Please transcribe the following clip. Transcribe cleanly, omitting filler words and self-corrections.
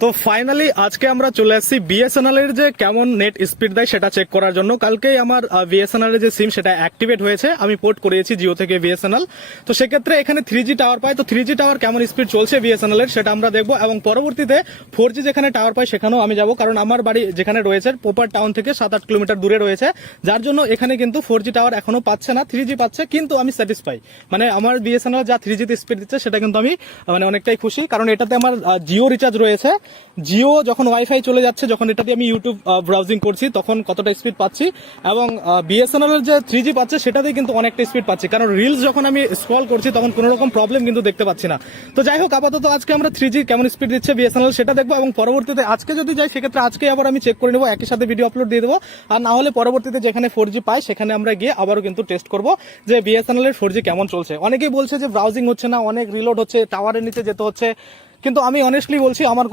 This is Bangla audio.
তো ফাইনালি আজকে আমরা চলে আসছি বিএসএনএল এর যে কেমন নেট স্পিড দেয় সেটা চেক করার জন্য। কালকেই আমার বিএসএনএল এর যে সিম সেটা অ্যাক্টিভেট হয়েছে, আমি পোর্ট করিয়েছি জিও থেকে বিএসএনএল। তো সেক্ষেত্রে এখানে 3G টাওয়ার পাই, তো 3G টাওয়ার কেমন স্পিড চলছে বিএসএনএল এর সেটা আমরা দেখবো, এবং পরবর্তীতে 4G যেখানে টাওয়ার পাই সেখানেও আমি যাবো, কারণ আমার বাড়ি যেখানে রয়েছে প্রপার টাউন থেকে 7-8 কিলোমিটার দূরে রয়েছে, যার জন্য এখানে কিন্তু 4G টাওয়ার এখনো পাচ্ছে না, 3G পাচ্ছে। কিন্তু আমি স্যাটিসফাই, মানে আমার বিএসএনএল যা 3G তে স্পিড দিচ্ছে সেটা কিন্তু আমি মানে অনেকটাই খুশি, কারণ এটাতে আমার জিও রিচার্জ রয়েছে। জিও যখন ওয়াইফাই চলে যাচ্ছে, যখন এটাতে আমি ইউটিউব ব্রাউজিং করছি তখন কতটা স্পিড পাচ্ছি, এবং বিএসএনএল এর যে 3G পাচ্ছে সেটাতেই কিন্তু অনেকটা স্পিড পাচ্ছি, কারণ রিলস যখন আমি স্ক্রল করছি তখন কোনো রকম প্রবলেম কিন্তু দেখতে পাচ্ছি না। তো যাই হোক, আপাতত আজকে আমরা 3G কেমন স্পিড দিচ্ছে বিএসএনএল সেটা দেখবো, এবং পরবর্তীতে আজকে যদি যাই সেক্ষেত্রে আজকে আবার আমি চেক করে নেবো, একই সাথে ভিডিও আপলোড দিয়ে দেবো। আর না হলে পরবর্তীতে যেখানে 4G পাই সেখানে আমরা গিয়ে আবারও কিন্তু টেস্ট করবো যে বিএসএনএল এর 4G কেমন চলছে। অনেকেই বলছে যে ব্রাউজিং হচ্ছে না, অনেক রিলোড হচ্ছে, টাওয়ারের নিচে যেতে হচ্ছে, কিন্তু আমি অনেস্টলি বলছি আমার